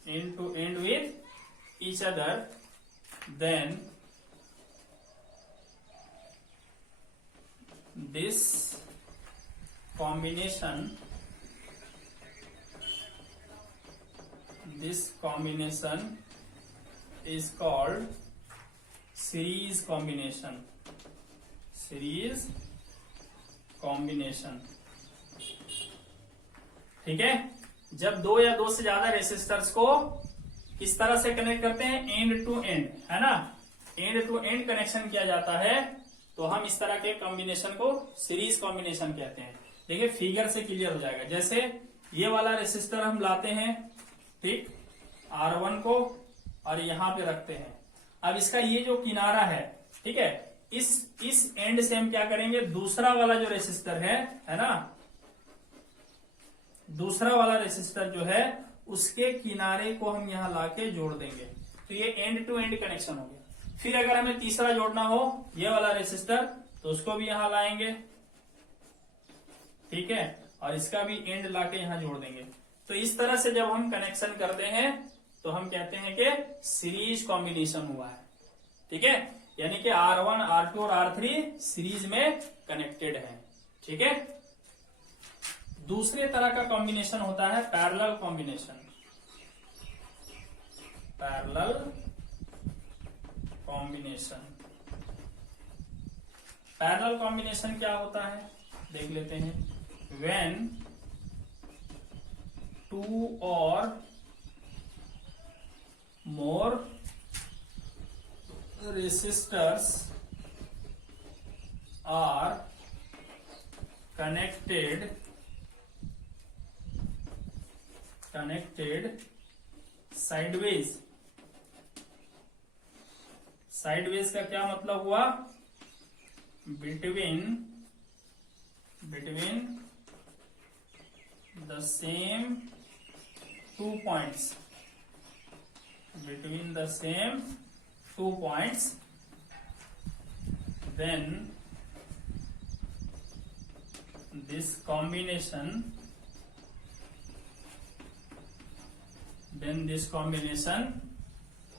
end to end with each other, then this combination is called series combination, ठीक है। जब दो या दो से ज्यादा रेसिस्टर्स को किस तरह से कनेक्ट करते हैं? एंड टू एंड, है ना, एंड टू एंड कनेक्शन किया जाता है तो हम इस तरह के कॉम्बिनेशन को सीरीज कॉम्बिनेशन कहते हैं। देखिए फिगर से क्लियर हो जाएगा। जैसे ये वाला रेसिस्टर हम लाते हैं, ठीक, R1 को, और यहां पे रखते हैं। अब इसका ये जो किनारा है, ठीक है, इस एंड से हम क्या करेंगे? दूसरा वाला जो रेसिस्टर है ना, दूसरा वाला रेसिस्टर जो है उसके किनारे को हम यहां लाके जोड़ देंगे। तो ये एंड टू एंड कनेक्शन हो गया। फिर अगर हमें तीसरा जोड़ना हो ये वाला रेसिस्टर तो उसको भी यहां लाएंगे, ठीक है, और इसका भी एंड लाके यहां जोड़ देंगे। तो इस तरह से जब हम कनेक्शन करते हैं तो हम कहते हैं कि सीरीज कॉम्बिनेशन हुआ है, ठीक है, यानी कि R1, R2 और R3 सीरीज में कनेक्टेड है, ठीक है। दूसरे तरह का कॉम्बिनेशन होता है parallel combination, parallel combination. Parallel combination क्या होता है देख लेते हैं। When two or more resistors are connected sideways, sideways का क्या मतलब हुआ? between the same 2 points, between the same 2 points, then this combination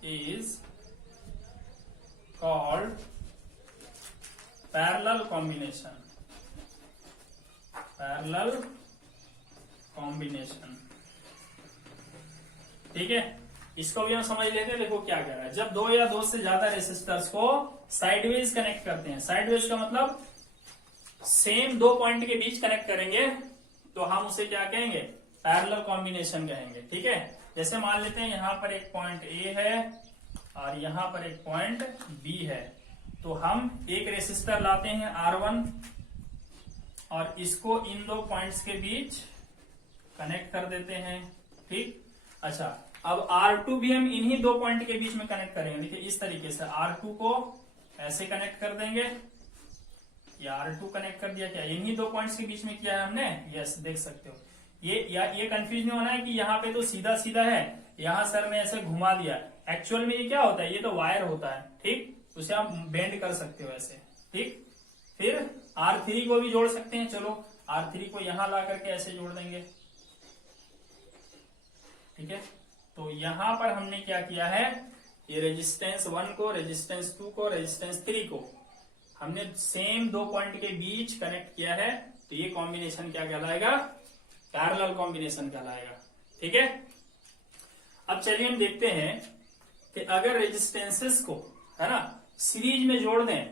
is called parallel combination, parallel combination, ठीक है। इसको भी हम समझ लेते हैं। देखो क्या कह रहा है, जब दो या दो से ज्यादा रेसिस्टर्स को साइडवेज कनेक्ट करते हैं, साइडवेज का मतलब सेम दो पॉइंट के बीच कनेक्ट करेंगे तो हम उसे क्या कहेंगे? पैरेलल कॉम्बिनेशन कहेंगे, ठीक है। जैसे मान लेते हैं यहां पर एक पॉइंट ए है और यहां पर एक पॉइंट बी है, तो हम एक रेसिस्टर लाते हैं R1 और इसको इन दो पॉइंट्स के बीच कनेक्ट कर देते हैं, ठीक। अच्छा, अब R2 भी हम इन्हीं दो पॉइंट के बीच में कनेक्ट करेंगे। देखिए इस तरीके से R2 को ऐसे कनेक्ट कर देंगे, ये R2 कनेक्ट कर दिया, क्या इन्हीं दो पॉइंट्स के बीच में किया है हमने? यस, देख सकते हो। ये कंफ्यूज नहीं होना है कि यहाँ पे तो सीधा सीधा है, यहाँ सर ने ऐसे घुमा दिया। एक्चुअल में ये क्या होता है? ये तो वायर होता है, ठीक, उसे आप बेंड कर सकते हो ऐसे, ठीक। फिर R3 को भी जोड़ सकते हैं। चलो R3 को यहां ला करके ऐसे जोड़ देंगे, ठीक है। तो यहां पर हमने क्या किया है, ये रेजिस्टेंस 1 को, रेजिस्टेंस 2 को, रेजिस्टेंस 3 को हमने सेम 2 पॉइंट के बीच कनेक्ट किया है। तो ये कॉम्बिनेशन क्या कहलाएगा, पैरेलल कॉम्बिनेशन कहलाएगा, ठीक है। अब चलिए हम देखते हैं कि अगर रेजिस्टेंसेस को, है ना, सीरीज में जोड़ दें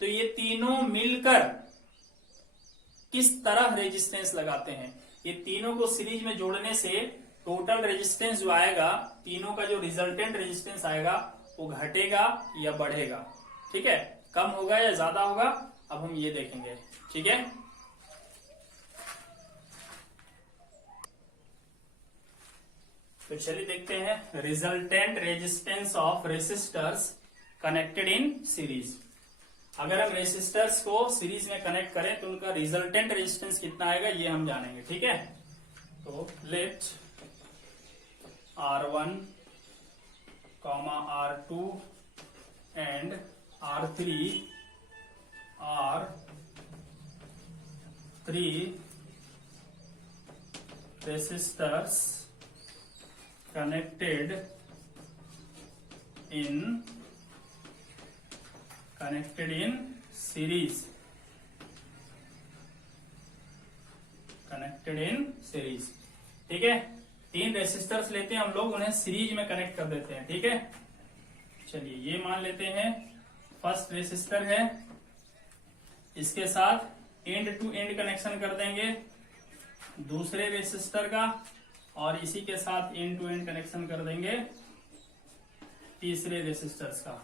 तो ये तीनों मिलकर किस तरह रेजिस्टेंस लगाते हैं। ये तीनों को सीरीज में जोड़ने से टोटल रेजिस्टेंस जो आएगा, तीनों का जो रिजल्टेंट रेजिस्टेंस आएगा वो घटेगा या बढ़ेगा, ठीक है, कम होगा या ज्यादा होगा, अब हम ये देखेंगे, ठीक है। तो चलिए देखते हैं resultant resistance of resistors connected in series. अगर हम रेसिस्टर्स को सीरीज में कनेक्ट करें तो उनका रिजल्टेंट रेजिस्टेंस कितना आएगा ये हम जानेंगे, ठीक है। तो late R1, R2 and R3 are 3 resistors connected in series, ठीक है। 3 रेसिस्टर्स लेते हैं हम लोग, उन्हें सीरीज में कनेक्ट कर देते हैं, ठीक है। चलिए ये मान लेते हैं फर्स्ट रेसिस्टर है, इसके साथ एंड टू एंड कनेक्शन कर देंगे दूसरे रेसिस्टर का, और इसी के साथ एंड टू एंड कनेक्शन कर देंगे तीसरे रेसिस्टर्स का।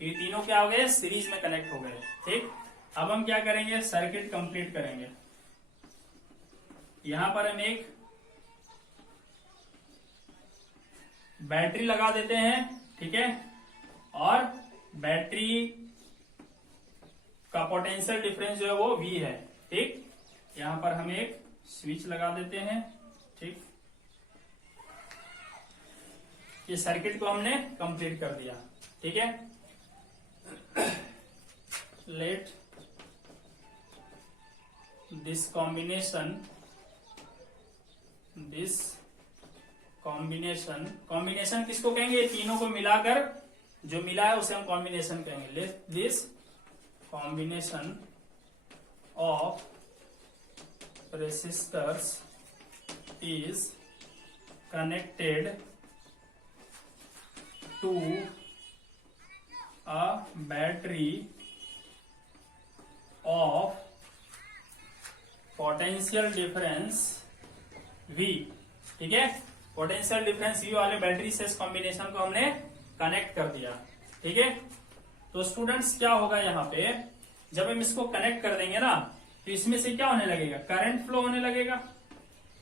ये तीनों क्या हो गए, सीरीज में कनेक्ट हो गए, ठीक। अब हम क्या करेंगे, सर्किट कंप्लीट करेंगे। यहां पर हम एक बैटरी लगा देते हैं, ठीक है, और बैटरी का पोटेंशियल डिफरेंस जो है वो V है, ठीक। यहां पर हम एक स्विच लगा देते हैं, ठीक। ये सर्किट को हमने कंप्लीट कर दिया, ठीक है। लेट दिस कॉम्बिनेशन किसको कहेंगे, ये तीनों को मिलाकर जो मिला है उसे हम कॉम्बिनेशन कहेंगे। Let this combination of resistors is connected to a battery of potential difference V, ठीक है। पोटेंशियल डिफरेंस V वाले बैटरी से इस कॉम्बिनेशन को हमने कनेक्ट कर दिया, ठीक है। तो स्टूडेंट्स क्या होगा, यहाँ पे जब हम इसको कनेक्ट कर देंगे ना तो इसमें से क्या होने लगेगा, करंट फ्लो होने लगेगा,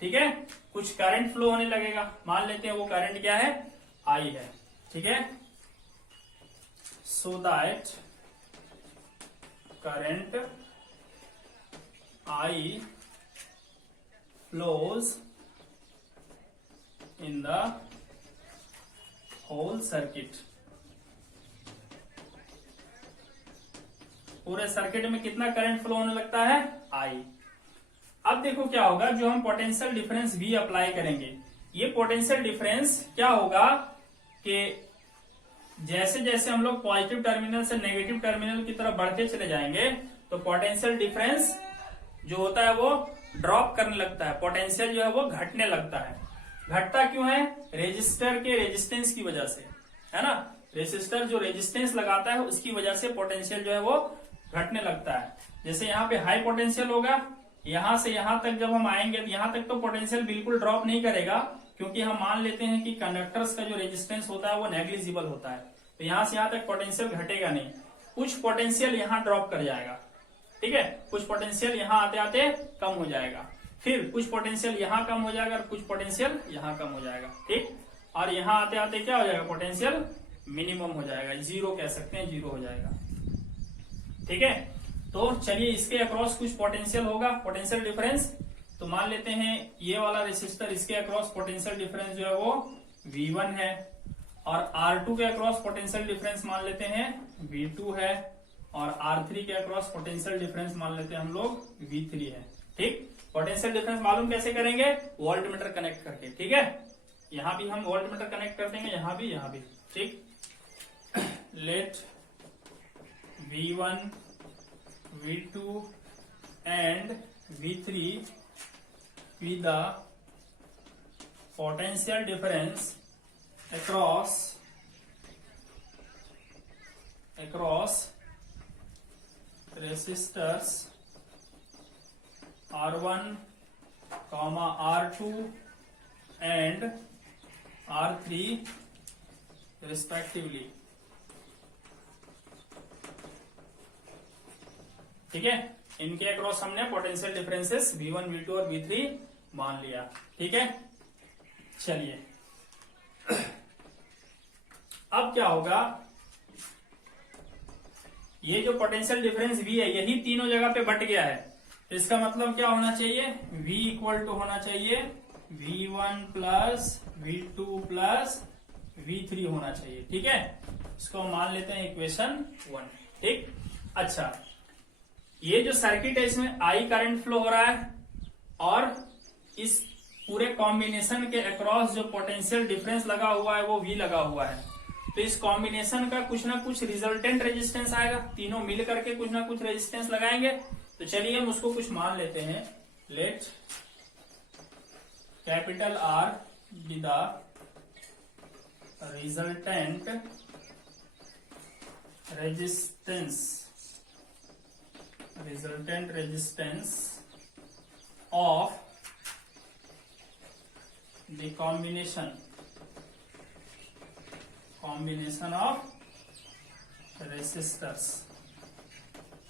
ठीक है। कुछ करंट फ्लो होने लगेगा, मान लेते हैं वो करंट क्या है, I है, ठीक है। So that current I flows in the whole circuit। पूरे सर्किट में कितना करंट फ्लो होने लगता है, I। अब देखो क्या होगा, जो हम पोटेंशियल डिफरेंस V अप्लाई करेंगे, ये पोटेंशियल डिफरेंस क्या होगा कि जैसे जैसे हम लोग पॉजिटिव टर्मिनल से नेगेटिव टर्मिनल की तरफ बढ़ते चले जाएंगे तो पोटेंशियल डिफरेंस जो होता है वो ड्रॉप करने लगता है, पोटेंशियल जो है वो घटने लगता है। घटता क्यों है, रेजिस्टर के रेजिस्टेंस की वजह से, है ना। रेजिस्टर जो रेजिस्टेंस लगाता है उसकी वजह से पोटेंशियल जो है वो घटने लगता है। जैसे यहाँ पे हाई पोटेंशियल होगा, यहां से यहां तक जब हम आएंगे तो यहां तक तो पोटेंशियल बिल्कुल ड्रॉप नहीं करेगा, क्योंकि हम मान लेते हैं कि कंडक्टर्स का जो रेजिस्टेंस होता है वो नेग्लिजिबल होता है, तो यहां से यहां तक पोटेंशियल घटेगा नहीं। कुछ पोटेंशियल यहां ड्रॉप कर जाएगा, ठीक है, कुछ पोटेंशियल यहां आते आते कम हो जाएगा, फिर कुछ पोटेंशियल यहां कम हो जाएगा और कुछ पोटेंशियल यहां कम हो जाएगा, ठीक। और यहां आते आते क्या हो जाएगा, पोटेंशियल मिनिमम हो जाएगा, जीरो कह सकते हैं, जीरो हो जाएगा, ठीक है। तो चलिए इसके अक्रॉस कुछ पोटेंशियल होगा, पोटेंशियल डिफरेंस। तो मान लेते हैं ये वाला रेसिस्टर, इसके अक्रॉस पोटेंशियल डिफरेंस जो है वो V1 है, और R2 के अक्रॉस पोटेंशियल डिफरेंस मान लेते हैं V2 है, और R3 के अक्रॉस पोटेंशियल डिफरेंस मान लेते हैं हम लोग V3 है। ठीक, पोटेंशियल डिफरेंस मालूम कैसे करेंगे? वोल्ट मीटर कनेक्ट करके। ठीक है, यहां भी हम वोल्ट मीटर कनेक्ट कर देंगे, यहां भी। ठीक, late V1, V2 and V3 be the potential difference across resistors R1, R2 and R3 respectively। ठीक है, इनके अक्रॉस हमने पोटेंशियल डिफरेंसेस V1, V2 और V3 मान लिया। ठीक है, चलिए अब क्या होगा, ये जो पोटेंशियल डिफरेंस V है यही तीनों जगह पे बट गया है, तो इसका मतलब क्या होना चाहिए? V इक्वल टू होना चाहिए V1 plus V2 plus V3 होना चाहिए। ठीक है, इसको मान लेते हैं इक्वेशन 1। ठीक, अच्छा, ये जो सर्किट है इसमें I करंट फ्लो हो रहा है और इस पूरे कॉम्बिनेशन के अक्रॉस जो पोटेंशियल डिफरेंस लगा हुआ है वो V लगा हुआ है, तो इस कॉम्बिनेशन का कुछ ना कुछ रिजल्टेंट रेजिस्टेंस आएगा, तीनों मिल करके कुछ ना कुछ रेजिस्टेंस लगाएंगे। तो चलिए हम उसको कुछ मान लेते हैं। Let capital R be the resultant resistance of the combination of resistors,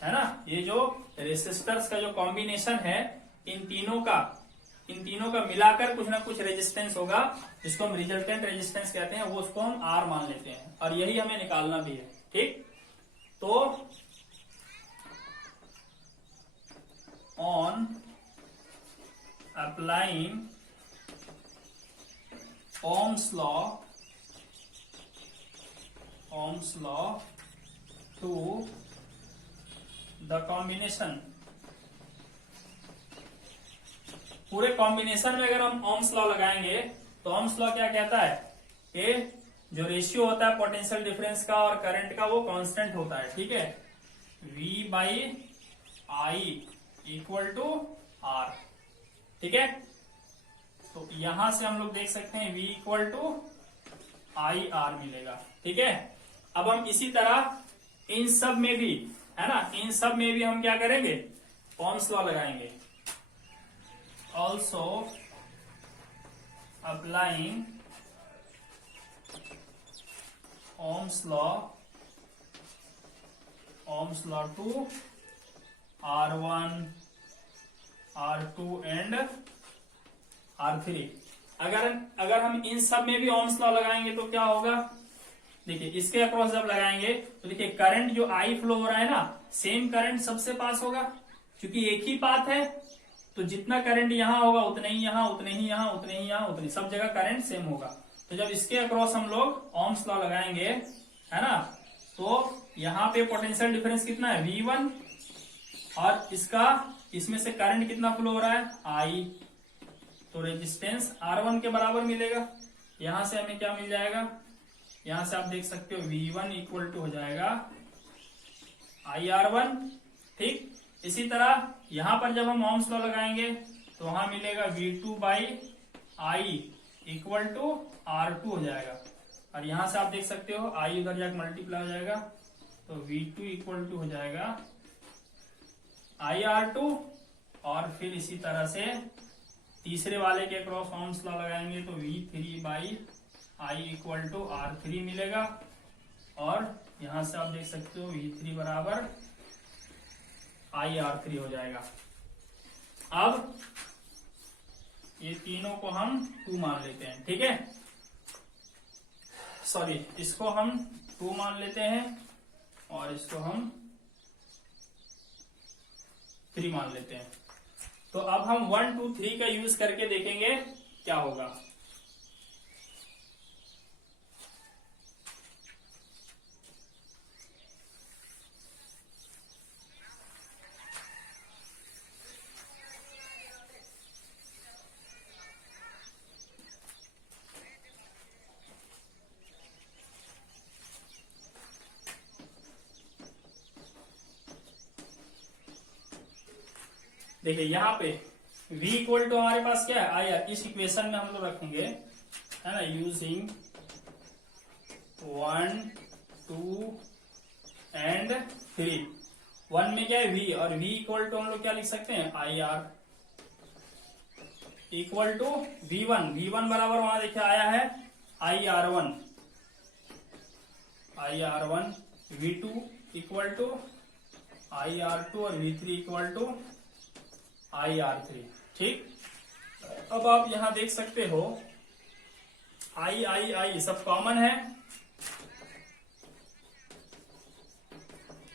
है ना। ये जो रेसिस्टर्स का जो कॉम्बिनेशन है इन तीनों का मिलाकर कुछ ना कुछ रेजिस्टेंस होगा, जिसको हम रिजल्टेंट रेजिस्टेंस कहते हैं, वो उसको हम R मान लेते हैं और यही हमें निकालना भी है। ठीक, तो on applying Ohm's law to the combination, पूरे कॉम्बिनेशन में अगर हम Ohm's law लगाएंगे तो Ohm's law क्या कहता है कि जो रेशियो होता है पोटेंशियल डिफरेंस का और करंट का वो कांस्टेंट होता है। ठीक है, V by I equal to R। ठीक है, तो यहां से हम लोग देख सकते हैं V equal to I R मिलेगा। ठीक है, अब हम इसी तरह इन सब में भी, है ना, इन सब में भी हम क्या करेंगे? Ohm's लॉ लगाएंगे। Also applying Ohm's law to R1, R2 and R3। अगर हम इन सब में भी Ohm's लॉ लगाएंगे तो क्या होगा? देखिए, इसके अक्रॉस जब लगाएंगे तो देखिए करंट जो I फ्लो हो रहा है ना, सेम करंट सबसे पास होगा, क्योंकि एक ही पाथ है, तो जितना करंट यहां होगा उतने ही यहां, उतने ही यहां, उतने ही यहां, उतने सब जगह करंट सेम होगा। तो जब इसके अक्रॉस हम लोग Ohm's लॉ लगाएंगे, है ना, तो यहाँ पे पोटेंशियल डिफरेंस कितना है? V1, और इसमें से करंट कितना फ्लो हो रहा है? I, तो रेजिस्टेंस R1 के बराबर मिलेगा। यहां से हमें क्या मिल जाएगा? यहां से आप देख सकते हो V1 इक्वल टू हो जाएगा IR1। ठीक, इसी तरह यहां पर जब हम Ohm's लॉ लगाएंगे तो वहां मिलेगा V2 by I equal to R2 हो जाएगा, और यहां से आप देख सकते हो I उधर जाकर मल्टीप्लाई हो जाएगा, तो V2 इक्वल टू हो जाएगा IR2, और फिर इसी तरह से तीसरे वाले के क्रॉस Ohm's लॉ लगाएंगे तो V3 by I equal to R3 मिलेगा, और यहां से आप देख सकते हो V3 बराबर IR3 हो जाएगा। अब ये तीनों को हम 2 मान लेते हैं। ठीक है, सॉरी, इसको हम 2 मान लेते हैं और इसको हम 3 मान लेते हैं। तो अब हम 1, 2, 3 का यूज करके देखेंगे क्या होगा। देखिए यहाँ पे v इक्वल टू हमारे पास क्या है आई आर, इस इक्वेशन में हम लोग रखेंगे, है ना, यूजिंग 1 2 एंड 3। 1 में क्या है v, और v इक्वल टू हम लोग क्या लिख सकते हैं I R equal to v1। v1 बराबर वहां देखिए आया है I R one, v2 equal to I R two, और v3 equal to I R three. ठीक, अब आप यहां देख सकते हो आई आई आई सब कॉमन है,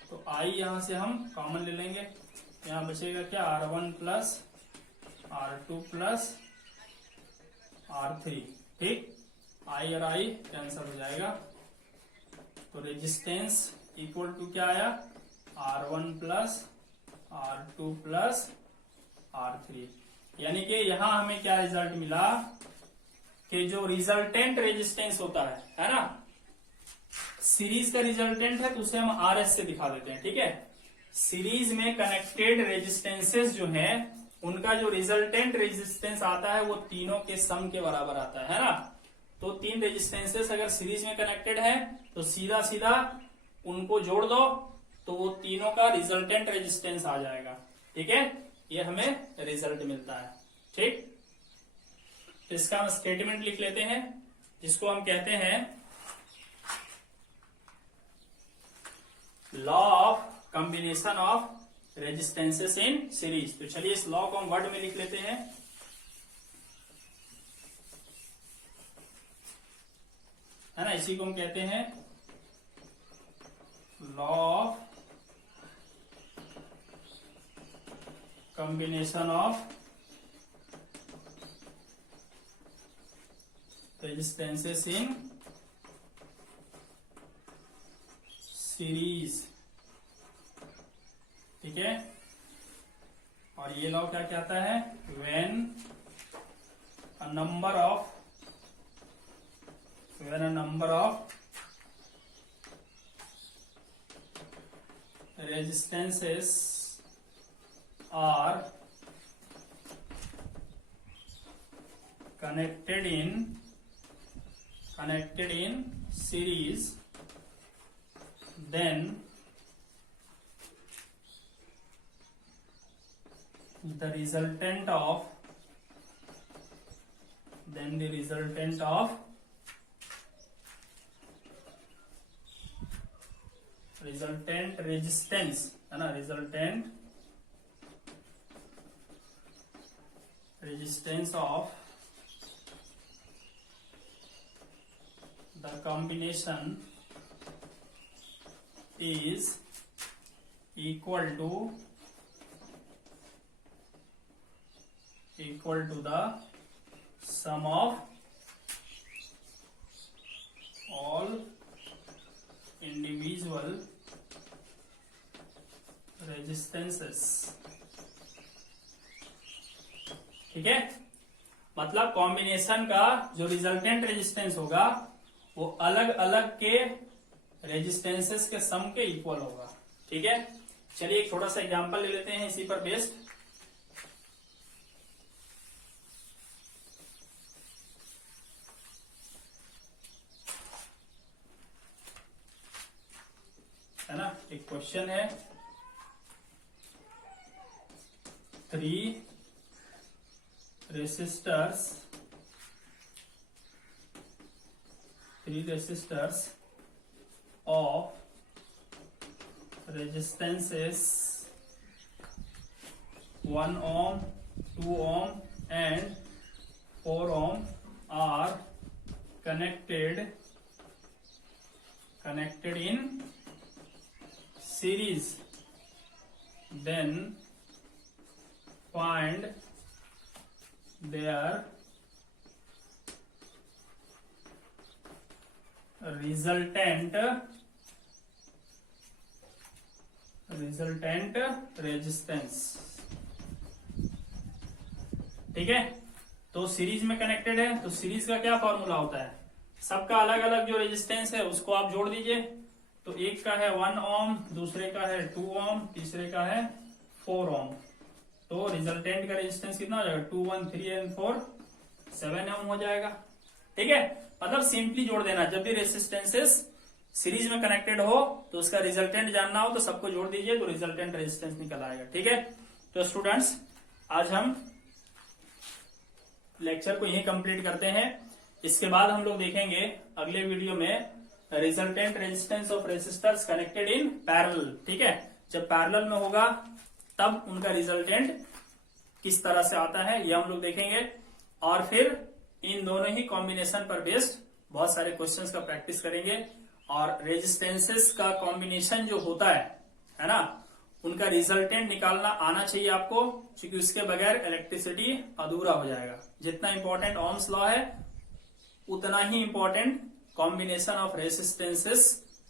तो आई यहां से हम कॉमन ले लेंगे, यहां बचेगा क्या R1 plus R2 plus R3। ठीक, आई और आई कैंसिल हो जाएगा, तो रेजिस्टेंस इक्वल टू क्या आया R1 plus R2 plus R3। यानी कि यहां हमें क्या रिजल्ट मिला कि जो रिजल्टेंट रेजिस्टेंस होता है ना, सीरीज का रिजल्टेंट है तो उसे हम RS से दिखा देते हैं। ठीक है, सीरीज में कनेक्टेड रेजिस्टेंसेस जो हैं उनका जो रिजल्टेंट रेजिस्टेंस आता है वो तीनों के सम के बराबर आता है ना। तो तीन रेजिस्टेंसेस अगर सीरीज में कनेक्टेड है तो सीधा सीधा उनको जोड़ दो तो वो तीनों का रिजल्टेंट रेजिस्टेंस आ जाएगा। ठीक है, ये हमें रिजल्ट मिलता है। ठीक, तो इसका हम स्टेटमेंट लिख लेते हैं जिसको हम कहते हैं law of combination of resistances in series. तो चलिए इस लॉ को हम वर्ड में लिख लेते हैं, है ना, इसी को हम कहते हैं law of combination of resistances in series. ठीक है, और ये लॉ क्या कहता है, when a number of resistances are connected in series, then the resultant of resultant resistance, है ना, resultant resistance of the combination is equal to the sum of all individual resistances. ठीक है, मतलब कॉम्बिनेशन का जो रिजल्टेंट रेजिस्टेंस होगा वो अलग अलग के रेजिस्टेंसेस के सम के इक्वल होगा। ठीक है, चलिए एक थोड़ा सा एग्जांपल ले लेते हैं इसी पर बेस्ड। है ना, एक क्वेश्चन है, 3 resistors of resistances 1 ohm, 2 ohm and 4 ohm are connected in series, then find their resultant resistance। ठीक है, तो सीरीज में कनेक्टेड है तो सीरीज का क्या फॉर्मूला होता है, सबका अलग अलग जो रेजिस्टेंस है उसको आप जोड़ दीजिए। तो एक का है 1 ओम, दूसरे का है 2 ओम, तीसरे का है 4 ओम। तो रिजल्टेंट का रेजिस्टेंस कितना हो जाएगा, 2 1 3 एंड 4 7 ओम हो जाएगा। ठीक है, मतलब सिंपली जोड़ देना, जब भी रेजिस्टेंसेस सीरीज में कनेक्टेड हो तो उसका रिजल्टेंट जानना हो तो सबको जोड़ दीजिए, तो रिजल्टेंट रेजिस्टेंस निकल आएगा। ठीक है, तो स्टूडेंट्स आज हम लेक्चर को यहीं कंप्लीट करते हैं। इसके बाद हम लोग देखेंगे अगले वीडियो में resultant resistance of resistors connected in parallel. ठीक है, जब पैरेलल में होगा तब उनका रिजल्टेंट किस तरह से आता है ये हम लोग देखेंगे, और फिर इन दोनों ही कॉम्बिनेशन पर बेस्ड बहुत सारे क्वेश्चंस का प्रैक्टिस करेंगे। और रेजिस्टेंसेस का कॉम्बिनेशन जो होता है ना, उनका रिजल्टेंट निकालना आना चाहिए आपको, क्योंकि उसके बगैर इलेक्ट्रिसिटी अधूरा हो जाएगा। जितना इंपॉर्टेंट ओम्स लॉ है उतना ही इंपॉर्टेंट कॉम्बिनेशन ऑफ रेजिस्टेंसेस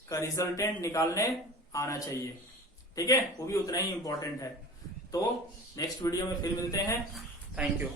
का रिजल्टेंट निकालने आना चाहिए। ठीक है, वो भी उतना ही इंपॉर्टेंट है। तो नेक्स्ट वीडियो में फिर मिलते हैं। Thank you.